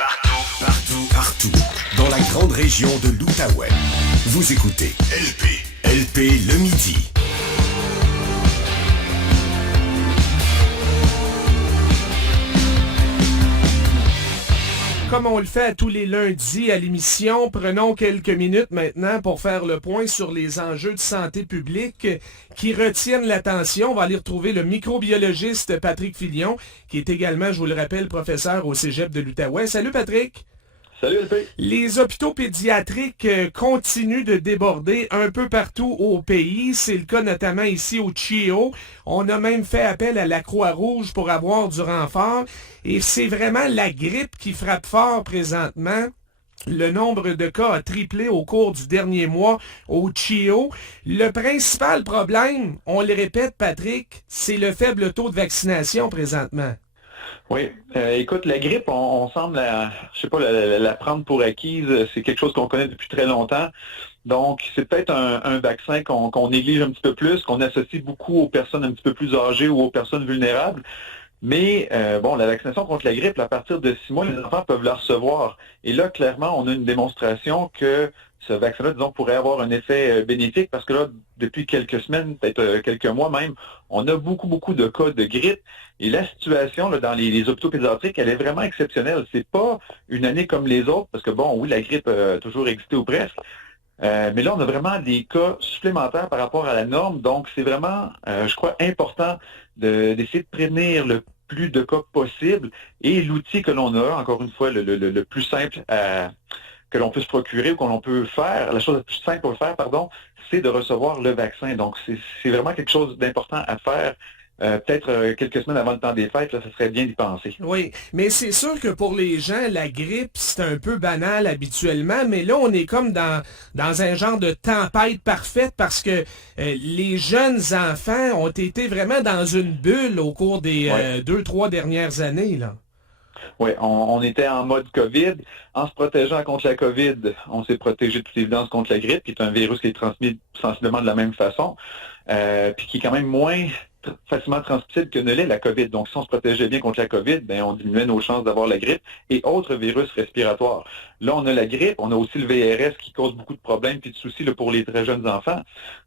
Partout, partout, partout. Dans la grande région de l'Outaouais. Vous écoutez LP le midi. Comme on le fait à tous les lundis à l'émission, prenons quelques minutes maintenant pour faire le point sur les enjeux de santé publique qui retiennent l'attention. On va aller retrouver le microbiologiste Patrick Filion, qui est également, je vous le rappelle, professeur au Cégep de l'Outaouais. Salut Patrick! Salut LP. Les hôpitaux pédiatriques continuent de déborder un peu partout au pays. C'est le cas notamment ici au CHEO. On a même fait appel à la Croix-Rouge pour avoir du renfort. Et c'est vraiment la grippe qui frappe fort présentement. Le nombre de cas a triplé au cours du dernier mois au CHEO. Le principal problème, on le répète Patrick, c'est le faible taux de vaccination présentement. Oui, écoute, la grippe, on semble, la prendre pour acquise. C'est quelque chose qu'on connaît depuis très longtemps. Donc, c'est peut-être un vaccin qu'on néglige un petit peu plus, qu'on associe beaucoup aux personnes un petit peu plus âgées ou aux personnes vulnérables. Mais la vaccination contre la grippe, à partir de 6 mois, les enfants peuvent la recevoir. Et là, clairement, on a une démonstration que ce vaccin-là, disons, pourrait avoir un effet bénéfique parce que là, depuis quelques semaines, peut-être quelques mois même, on a beaucoup de cas de grippe. Et la situation là, dans les hôpitaux pédiatriques, elle est vraiment exceptionnelle. C'est pas une année comme les autres, parce que bon, oui, la grippe a toujours existé ou presque. Mais là, on a vraiment des cas supplémentaires par rapport à la norme. Donc, c'est vraiment, je crois, important d'essayer de prévenir le plus de cas possible. Et l'outil que l'on a, encore une fois, le plus simple que l'on peut se procurer ou que l'on peut faire, la chose la plus simple pour le faire, c'est de recevoir le vaccin. Donc, c'est vraiment quelque chose d'important à faire. Peut-être quelques semaines avant le temps des fêtes, là, ça serait bien d'y penser. Oui, mais c'est sûr que pour les gens, la grippe, c'est un peu banal habituellement, mais là, on est comme dans un genre de tempête parfaite parce que les jeunes enfants ont été vraiment dans une bulle au cours des 2-3 dernières années, là. Oui, on était en mode COVID. En se protégeant contre la COVID, on s'est protégé de toute évidence contre la grippe, qui est un virus qui est transmis sensiblement de la même façon, puis qui est quand même moins facilement transmissible que ne l'est la COVID. Donc, si on se protégeait bien contre la COVID, on diminuait nos chances d'avoir la grippe et autres virus respiratoires. Là, on a la grippe, on a aussi le VRS qui cause beaucoup de problèmes et de soucis là, pour les très jeunes enfants.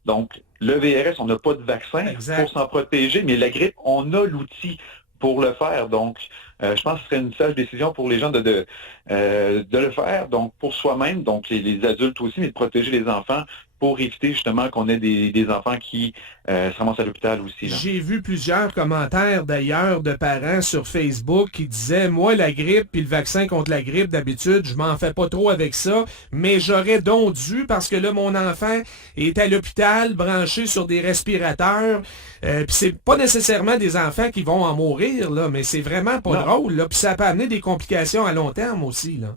Donc, le VRS, on n'a pas de vaccin pour s'en protéger, mais la grippe, on a l'outil pour le faire. Donc, je pense que ce serait une sage décision pour les gens de le faire, donc pour soi-même, donc les adultes aussi, mais de protéger les enfants pour éviter justement qu'on ait des enfants qui se ramassent à l'hôpital aussi. Là. J'ai vu plusieurs commentaires d'ailleurs de parents sur Facebook qui disaient « Moi, la grippe puis le vaccin contre la grippe, d'habitude, je m'en fais pas trop avec ça, mais j'aurais donc dû parce que là, mon enfant est à l'hôpital, branché sur des respirateurs. Puis c'est pas nécessairement des enfants qui vont en mourir, là, mais c'est vraiment pas drôle. Là, puis ça peut amener des complications à long terme aussi. Là.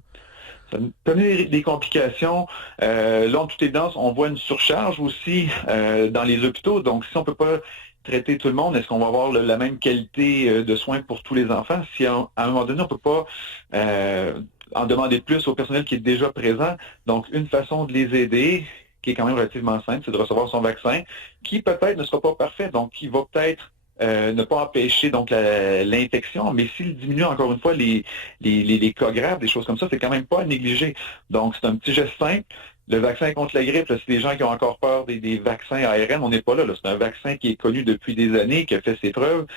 Ça peut amener des complications. Là, en toute évidence, on voit une surcharge aussi dans les hôpitaux. Donc, si on ne peut pas traiter tout le monde, est-ce qu'on va avoir la même qualité de soins pour tous les enfants? Si à un moment donné, on ne peut pas en demander plus au personnel qui est déjà présent. Donc, une façon de les aider, qui est quand même relativement simple, c'est de recevoir son vaccin, qui peut-être ne sera pas parfait, donc qui va peut-être ne pas empêcher donc l'infection, mais s'il diminue encore une fois les cas graves, des choses comme ça, c'est quand même pas à négliger. Donc, c'est un petit geste simple. Le vaccin contre la grippe, c'est des gens qui ont encore peur des vaccins ARN, on n'est pas là. C'est un vaccin qui est connu depuis des années, qui a fait ses preuves.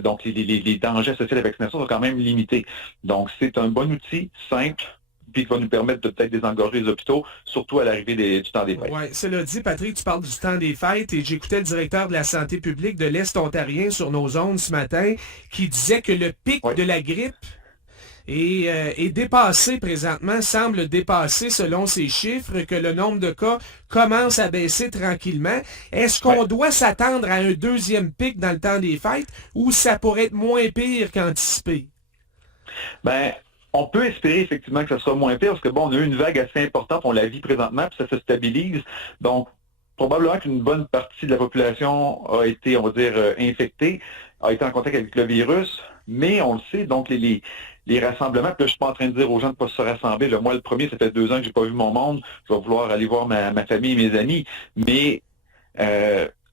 Donc, les dangers associés à la vaccination sont quand même limités. Donc, c'est un bon outil, simple, puis qui va nous permettre de peut-être désengorger les hôpitaux, surtout à l'arrivée du temps des fêtes. Oui, cela dit, Patrick, tu parles du temps des fêtes et j'écoutais le directeur de la santé publique de l'Est ontarien sur nos ondes ce matin qui disait que le pic de la grippe est dépassé présentement, semble dépasser selon ses chiffres, que le nombre de cas commence à baisser tranquillement. Est-ce qu'on doit s'attendre à un deuxième pic dans le temps des fêtes ou ça pourrait être moins pire qu'anticipé? On peut espérer effectivement que ça sera moins pire parce que on a eu une vague assez importante, on la vit présentement, puis ça se stabilise. Donc, probablement qu'une bonne partie de la population a été, on va dire, infectée, a été en contact avec le virus, mais on le sait, donc les rassemblements, puis là, je suis pas en train de dire aux gens de ne pas se rassembler. Là, moi, le premier, ça fait 2 ans que j'ai pas vu mon monde, je vais vouloir aller voir ma famille et mes amis, mais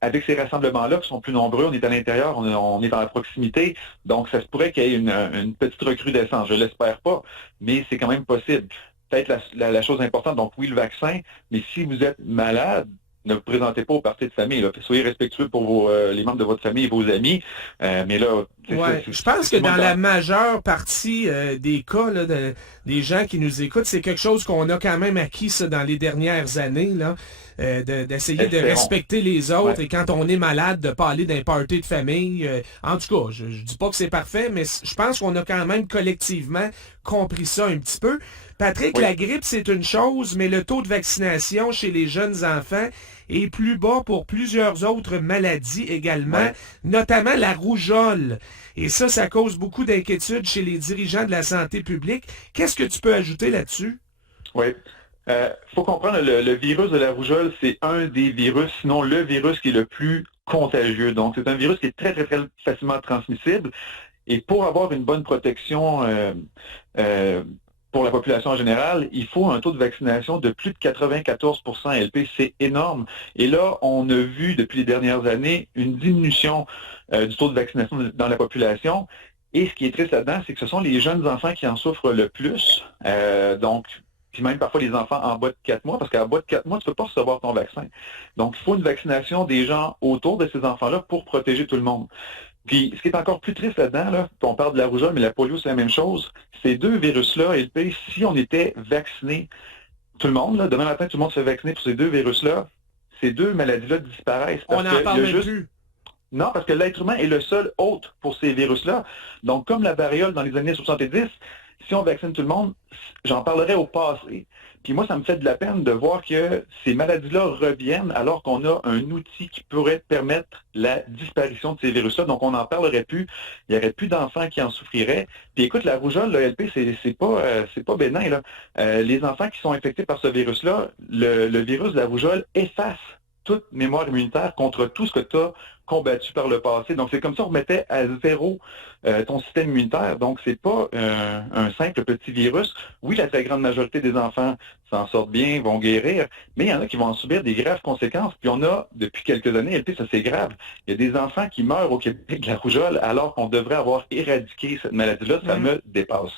avec ces rassemblements-là qui sont plus nombreux, on est à l'intérieur, on est dans la proximité, donc ça se pourrait qu'il y ait une petite recrudescence. Je l'espère pas, mais c'est quand même possible. Peut-être la chose importante, donc oui, le vaccin, mais si vous êtes malade, ne vous présentez pas au party de famille. Là. Soyez respectueux pour les membres de votre famille et vos amis. Mais là, je pense que dans la majeure partie des cas, là, des gens qui nous écoutent, c'est quelque chose qu'on a quand même acquis ça, dans les dernières années, là, d'essayer de respecter les autres et quand on est malade, de pas aller dans un party de famille. En tout cas, je dis pas que c'est parfait, mais je pense qu'on a quand même collectivement compris ça un petit peu. Patrick, la grippe, c'est une chose, mais le taux de vaccination chez les jeunes enfants est plus bas pour plusieurs autres maladies également, notamment la rougeole. Et ça cause beaucoup d'inquiétudes chez les dirigeants de la santé publique. Qu'est-ce que tu peux ajouter là-dessus? Oui. Faut comprendre, le virus de la rougeole, c'est un des virus, sinon le virus qui est le plus contagieux. Donc, c'est un virus qui est très, très, très facilement transmissible. Et pour avoir une bonne protection pour la population en général, il faut un taux de vaccination de plus de 94% LP. C'est énorme. Et là, on a vu depuis les dernières années une diminution du taux de vaccination dans la population. Et ce qui est triste là-dedans, c'est que ce sont les jeunes enfants qui en souffrent le plus. Donc, puis même parfois les enfants en bas de 4 mois, parce qu'en bas de 4 mois, tu ne peux pas recevoir ton vaccin. Donc, il faut une vaccination des gens autour de ces enfants-là pour protéger tout le monde. Puis, ce qui est encore plus triste là-dedans, là, on parle de la rougeole, mais la polio, c'est la même chose. Ces deux virus-là, LP, si on était vacciné, tout le monde, là, demain matin, tout le monde se fait vacciner pour ces deux virus-là, ces deux maladies-là disparaissent. On n'en parle même plus. Non, parce que l'être humain est le seul hôte pour ces virus-là. Donc, comme la variole dans les années 70, si on vaccine tout le monde, j'en parlerai au passé. Puis moi, ça me fait de la peine de voir que ces maladies-là reviennent alors qu'on a un outil qui pourrait permettre la disparition de ces virus-là. Donc, on n'en parlerait plus. Il n'y aurait plus d'enfants qui en souffriraient. Puis écoute, la rougeole, le LP, c'est pas bénin, là. Les enfants qui sont infectés par ce virus-là, le virus de la rougeole efface toute mémoire immunitaire contre tout ce que tu as combattu par le passé. Donc, c'est comme ça on remettait à zéro ton système immunitaire. Donc, c'est pas un simple petit virus. Oui, la très grande majorité des enfants s'en sortent bien, vont guérir, mais il y en a qui vont en subir des graves conséquences. Puis on a, depuis quelques années, et puis ça c'est grave, il y a des enfants qui meurent au Québec de la rougeole alors qu'on devrait avoir éradiqué cette maladie-là. Ça me dépasse.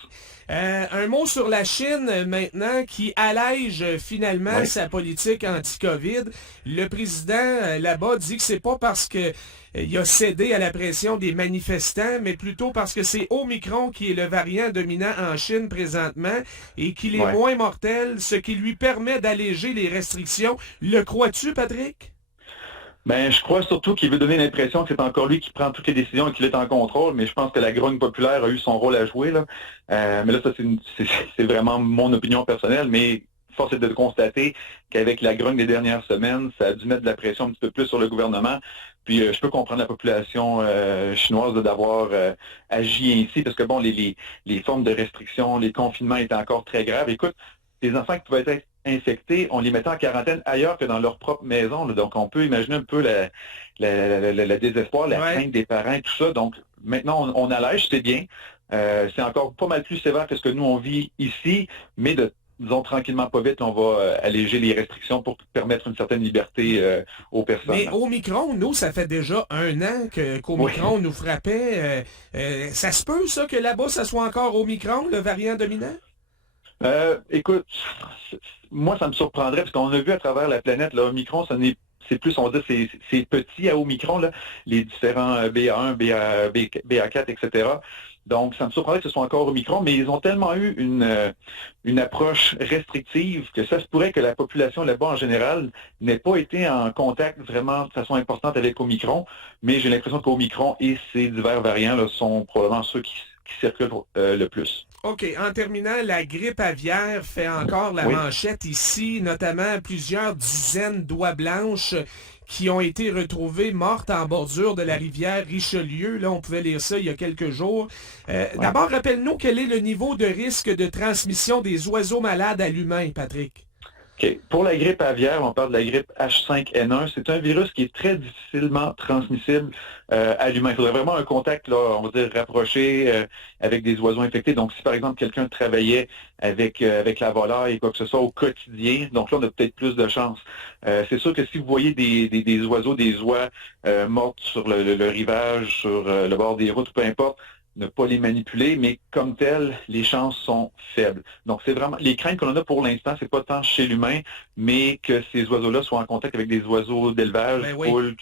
Un mot sur la Chine maintenant qui allège finalement sa politique anti-COVID. Le président là-bas dit que c'est pas parce que il a cédé à la pression des manifestants, mais plutôt parce que c'est Omicron qui est le variant dominant en Chine présentement et qu'il est moins mortel, ce qui lui permet d'alléger les restrictions. Le crois-tu, Patrick? Ben, je crois surtout qu'il veut donner l'impression que c'est encore lui qui prend toutes les décisions et qu'il est en contrôle, mais je pense que la grogne populaire a eu son rôle à jouer, là. Mais là, ça, c'est vraiment mon opinion personnelle, mais force est de constater qu'avec la grogne des dernières semaines, ça a dû mettre de la pression un petit peu plus sur le gouvernement. Puis je peux comprendre la population chinoise d'avoir agi ainsi, parce que bon, les formes de restriction, les confinements étaient encore très graves. Écoute, les enfants qui pouvaient être infectés, on les mettait en quarantaine ailleurs que dans leur propre maison. Là. Donc, on peut imaginer un peu le désespoir, la crainte des parents, tout ça. Donc, maintenant, on allège, c'est bien. C'est encore pas mal plus sévère que ce que nous, on vit ici, mais disons tranquillement, pas vite, on va alléger les restrictions pour permettre une certaine liberté aux personnes. Mais Omicron, nous, ça fait déjà 1 an qu'Omicron nous frappait. Ça se peut, ça, que là-bas, ça soit encore Omicron, le variant dominant? Écoute, moi, ça me surprendrait, parce qu'on a vu à travers la planète, là, Omicron, c'est plus, on dit, c'est petit à Omicron, là, les différents BA1, BA4, etc. Donc, ça me surprendrait que ce soit encore Omicron, mais ils ont tellement eu une approche restrictive que ça se pourrait que la population là-bas, en général, n'ait pas été en contact vraiment de façon importante avec Omicron, mais j'ai l'impression qu'Omicron et ces divers variants là, sont probablement ceux qui circulent le plus. OK. En terminant, la grippe aviaire fait encore la manchette ici, notamment plusieurs dizaines d'oies blanches qui ont été retrouvées mortes en bordure de la rivière Richelieu. Là, on pouvait lire ça il y a quelques jours. D'abord, rappelle-nous quel est le niveau de risque de transmission des oiseaux malades à l'humain, Patrick? OK. Pour la grippe aviaire, on parle de la grippe H5N1. C'est un virus qui est très difficilement transmissible à l'humain. Il faudrait vraiment un contact, là, on va dire, rapproché avec des oiseaux infectés. Donc, si par exemple quelqu'un travaillait avec la volaille et quoi que ce soit au quotidien, donc là, on a peut-être plus de chance. C'est sûr que si vous voyez des oiseaux, des oies mortes sur le rivage, sur le bord des routes, peu importe, ne pas les manipuler, mais comme tel, les chances sont faibles. Donc, c'est vraiment les craintes qu'on en a pour l'instant, c'est pas tant chez l'humain, mais que ces oiseaux-là soient en contact avec des oiseaux d'élevage, poules,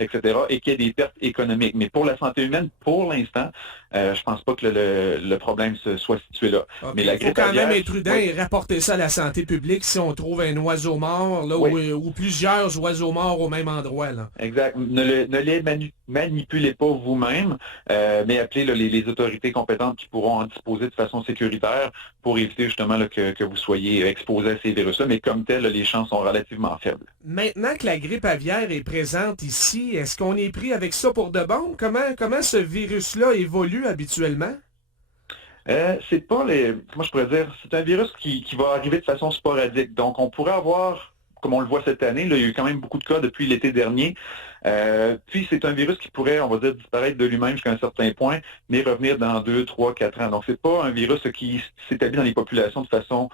etc., et qu'il y ait des pertes économiques. Mais pour la santé humaine, pour l'instant, je pense pas que le problème soit situé là. Okay. Mais la Il faut quand aviaire, même être prudent et rapporter ça à la santé publique si on trouve un oiseau mort là, ou plusieurs oiseaux morts au même endroit. Là. Exact. Ne les manipulez pas vous-même, mais appelez là, les autorités compétentes qui pourront en disposer de façon sécuritaire pour éviter justement là, que vous soyez exposé à ces virus-là. Mais comme tel, là, les chances sont relativement faibles. Maintenant que la grippe aviaire est présente ici, est-ce qu'on est pris avec ça pour de bon? Comment ce virus-là évolue habituellement? C'est pas moi je pourrais dire, c'est un virus qui va arriver de façon sporadique. Donc on pourrait avoir, comme on le voit cette année, là, il y a eu quand même beaucoup de cas depuis l'été dernier. Puis c'est un virus qui pourrait, on va dire, disparaître de lui-même jusqu'à un certain point, mais revenir dans 2, 3, 4 ans. Donc c'est pas un virus qui s'établit dans les populations de façon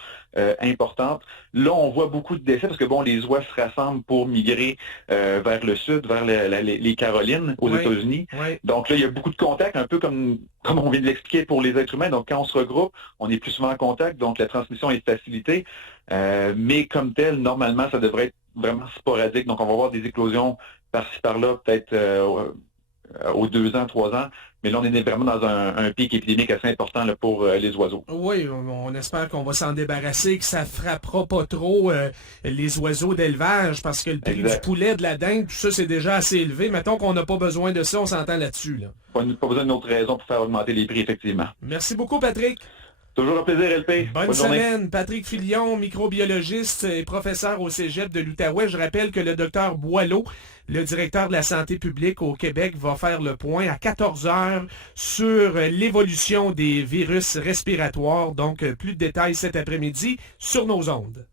importante. Là, on voit beaucoup de décès parce que bon, les oies se rassemblent pour migrer vers le sud, vers les Carolines, aux États-Unis. Oui. Donc là, il y a beaucoup de contacts, un peu comme on vient de l'expliquer pour les êtres humains. Donc quand on se regroupe, on est plus souvent en contact, donc la transmission est facilitée. Mais comme tel, normalement, ça devrait être vraiment sporadique. Donc on va avoir des éclosions par-ci par-là, peut-être aux 2 ans, 3 ans. Mais là, on est vraiment dans un pic épidémique assez important là, pour les oiseaux. Oui, on espère qu'on va s'en débarrasser, que ça frappera pas trop les oiseaux d'élevage, parce que le prix du poulet, de la dinde, tout ça, c'est déjà assez élevé. Mettons qu'on n'a pas besoin de ça, on s'entend là-dessus. Là. Pas besoin d'une autre raison pour faire augmenter les prix, effectivement. Merci beaucoup, Patrick. Toujours un plaisir, LP. Bonne semaine. Patrick Filion, microbiologiste et professeur au Cégep de l'Outaouais. Je rappelle que le docteur Boileau, le directeur de la santé publique au Québec, va faire le point à 14h sur l'évolution des virus respiratoires. Donc, plus de détails cet après-midi sur nos ondes.